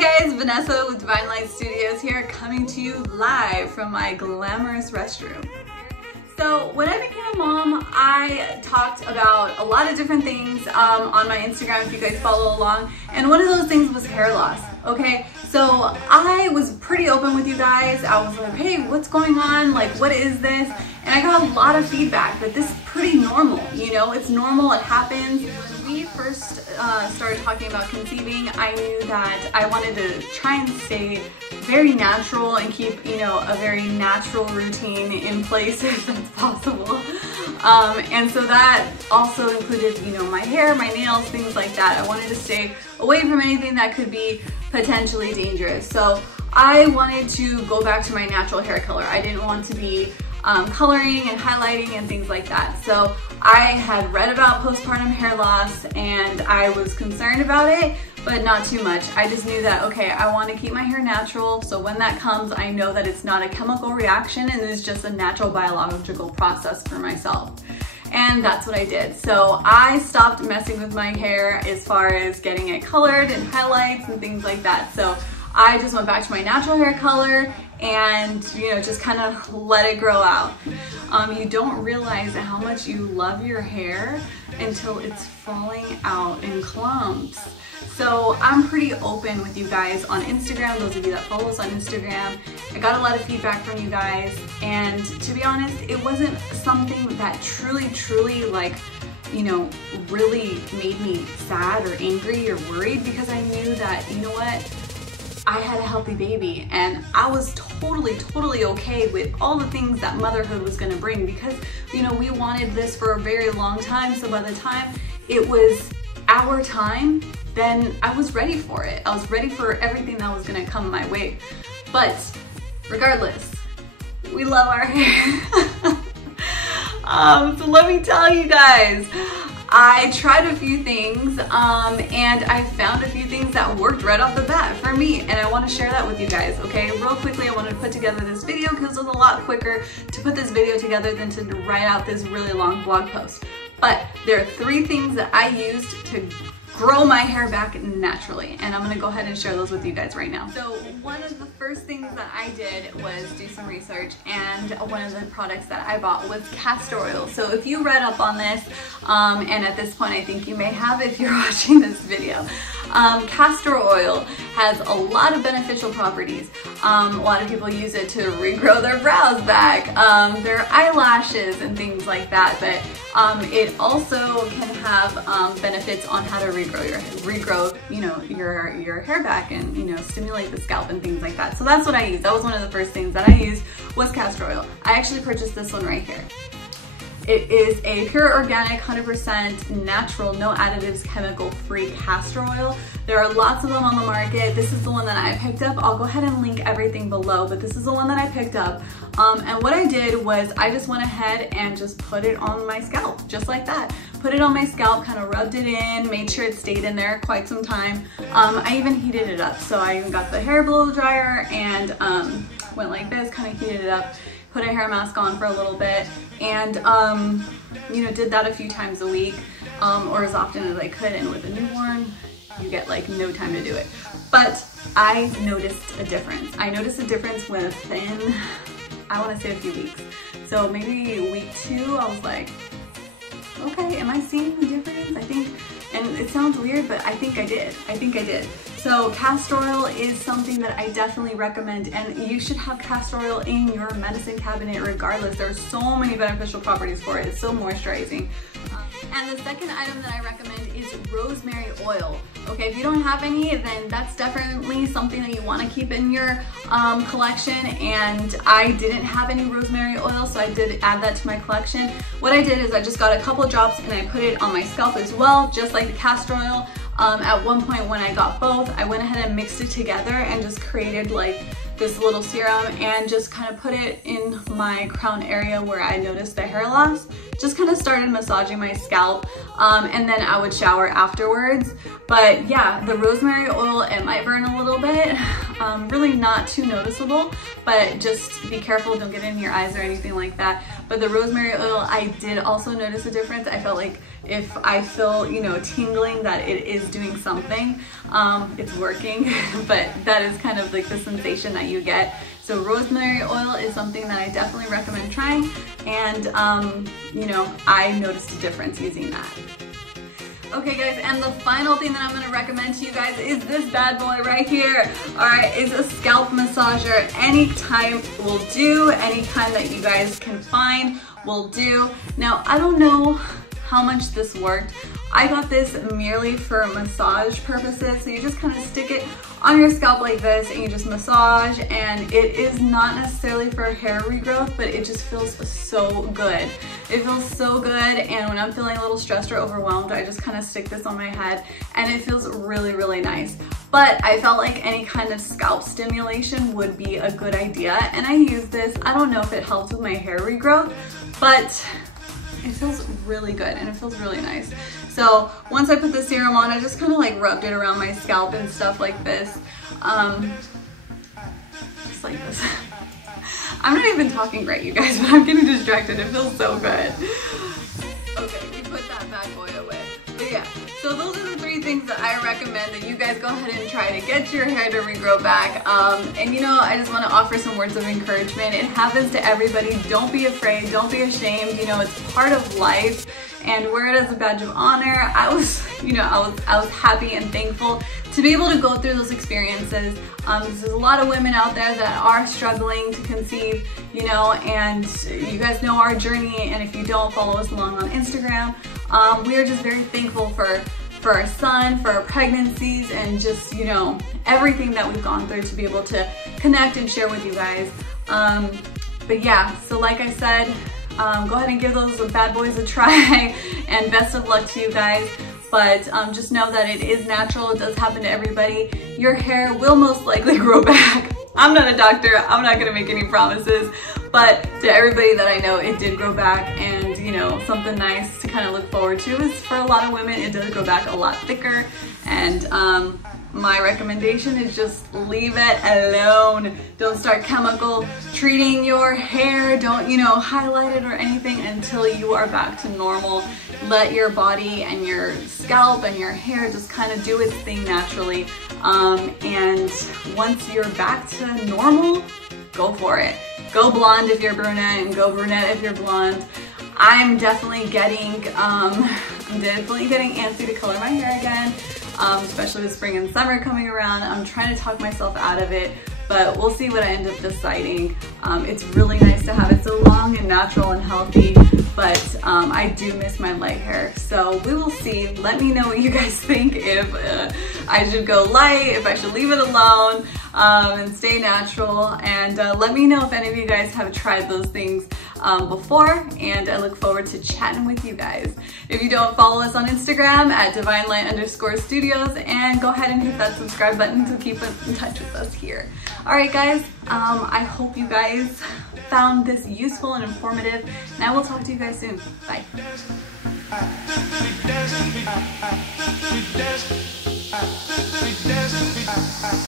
Hi guys, Vanessa with Divine Light Studios here, coming to you live from my glamorous restroom. So when I became a mom, I talked about a lot of different things on my Instagram if you guys follow along, and one of those things was hair loss. Okay, so I was pretty open with you guys. I was like, hey, what's going on? Like, what is this? And I got a lot of feedback that this is pretty normal, you know, it's normal, it happens. When we first started talking about conceiving, I knew that I wanted to try and stay very natural and keep, you know, a very natural routine in place if that's possible. And so that also included, you know, my hair, my nails, things like that. I wanted to stay away from anything that could be potentially dangerous. So I wanted to go back to my natural hair color. I didn't want to be coloring and highlighting and things like that. So I had read about postpartum hair loss and I was concerned about it, but not too much. I just knew that, okay, I want to keep my hair natural, so when that comes, I know that it's not a chemical reaction and it's just a natural biological process for myself. And that's what I did. So I stopped messing with my hair as far as getting it colored and highlights and things like that. So I just went back to my natural hair color and, you know, just kind of let it grow out. You don't realize how much you love your hair until it's falling out in clumps. So I'm pretty open with you guys on Instagram, those of you that follow us on Instagram. I got a lot of feedback from you guys, and to be honest, it wasn't something that truly like, you know, really made me sad or angry or worried, because I knew that, you know what, I had a healthy baby and I was totally okay with all the things that motherhood was gonna bring, because, you know, we wanted this for a very long time. So by the time it was our time, then I was ready for it. I was ready for everything that was gonna come my way. But regardless, we love our hair. So let me tell you guys, I tried a few things and I found a few things that worked right off the bat for me, and I want to share that with you guys. Okay, real quickly, I wanted to put together this video because it was a lot quicker to put this video together than to write out this really long blog post. But there are 3 things that I used to grow my hair back naturally, and I'm gonna go ahead and share those with you guys right now. So one of the first things that I did was do some research, and one of the products that I bought was castor oil. So if you read up on this, and at this point I think you may have if you're watching this video, castor oil has a lot of beneficial properties. A lot of people use it to regrow their brows back, their eyelashes and things like that, but it also can have benefits on how to regrow you know, your hair back, and, you know, stimulate the scalp and things like that. So that's what I used. That was one of the first things that I used, was castor oil. I actually purchased this one right here. It is a pure organic, 100% natural, no additives, chemical-free castor oil. There are lots of them on the market. This is the one that I picked up. I'll go ahead and link everything below, but this is the one that I picked up. And what I did was I just went ahead and just put it on my scalp, just like that. Put it on my scalp, kind of rubbed it in, made sure it stayed in there quite some time. I even heated it up. So I even got the hair blow dryer and went like this, kind of heated it up, put a hair mask on for a little bit, and you know, did that a few times a week, or as often as I could. And with a newborn, you get like no time to do it. But I noticed a difference. I noticed a difference within, I want to say, a few weeks. So maybe week 2, I was like, okay, am I seeing the difference? I think, and it sounds weird, but I think I did. I think I did. So castor oil is something that I definitely recommend, and you should have castor oil in your medicine cabinet regardless. There are so many beneficial properties for it. It's so moisturizing. And the second item that I recommend is rosemary oil. Okay, if you don't have any, then that's definitely something that you want to keep in your collection. And I didn't have any rosemary oil, so I did add that to my collection. What I did is I just got a couple drops and I put it on my scalp as well, just like the castor oil. At one point when I got both, I went ahead and mixed it together and just created like this little serum and just kind of put it in my crown area where I noticed the hair loss. Just kind of started massaging my scalp, and then I would shower afterwards. But yeah, the rosemary oil, it might burn a little bit, really not too noticeable, but just be careful, don't get it in your eyes or anything like that. But the rosemary oil, I did also notice a difference. I felt like if I feel, you know, tingling, that it is doing something. It's working, but that is kind of like the sensation that you get. So rosemary oil is something that I definitely recommend trying, and you know, I noticed a difference using that. Okay guys, and the final thing that I'm going to recommend to you guys is this bad boy right here. Alright, is a scalp massager. Any type will do, any kind that you guys can find will do. Now, I don't know how much this worked. I got this merely for massage purposes, so you just kind of stick it on your scalp like this and you just massage, and it is not necessarily for hair regrowth, but it just feels so good. It feels so good, and when I'm feeling a little stressed or overwhelmed, I just kind of stick this on my head and it feels really, really nice. But I felt like any kind of scalp stimulation would be a good idea, and I use this. I don't know if it helps with my hair regrowth, but it feels really good and it feels really nice. So once I put the serum on, I just kind of like rubbed it around my scalp and stuff like this. Just like this. I'm not even talking right, you guys, but I'm getting distracted. It feels so good. Okay, we put that bad boy away. But yeah, so those are the 3 things that I recommend that you guys go ahead and try to get your hair to regrow back. And you know, I just want to offer some words of encouragement. It happens to everybody. Don't be afraid. Don't be ashamed. You know, it's part of life, and wear it as a badge of honor. I was happy and thankful to be able to go through those experiences. There's a lot of women out there that are struggling to conceive, you know, and you guys know our journey, and if you don't, follow us along on Instagram. We are just very thankful for our son, for our pregnancies, and just, you know, everything that we've gone through to be able to connect and share with you guys. But yeah, so like I said, go ahead and give those bad boys a try, and best of luck to you guys. But just know that it is natural. It does happen to everybody. Your hair will most likely grow back. I'm not a doctor. I'm not gonna make any promises, but to everybody that I know, it did grow back, and you know, something nice to kind of look forward to is for a lot of women, it does grow back a lot thicker. And my recommendation is just leave it alone. Don't start chemical treating your hair. Don't, you know, highlight it or anything until you are back to normal. Let your body and your scalp and your hair just kind of do its thing naturally. And once you're back to normal, go for it. Go blonde if you're brunette, and go brunette if you're blonde. I'm definitely getting antsy to color my hair again, especially with spring and summer coming around. I'm trying to talk myself out of it, but we'll see what I end up deciding. It's really nice to have it so long and natural and healthy, but I do miss my light hair. So we will see. Let me know what you guys think, if I should go light, if I should leave it alone, and stay natural. And let me know if any of you guys have tried those things before, and I look forward to chatting with you guys. If you don't, follow us on Instagram at @divinelight_studios, and go ahead and hit that subscribe button to keep in touch with us here. Alright guys, I hope you guys found this useful and informative, and I will talk to you guys soon. Bye.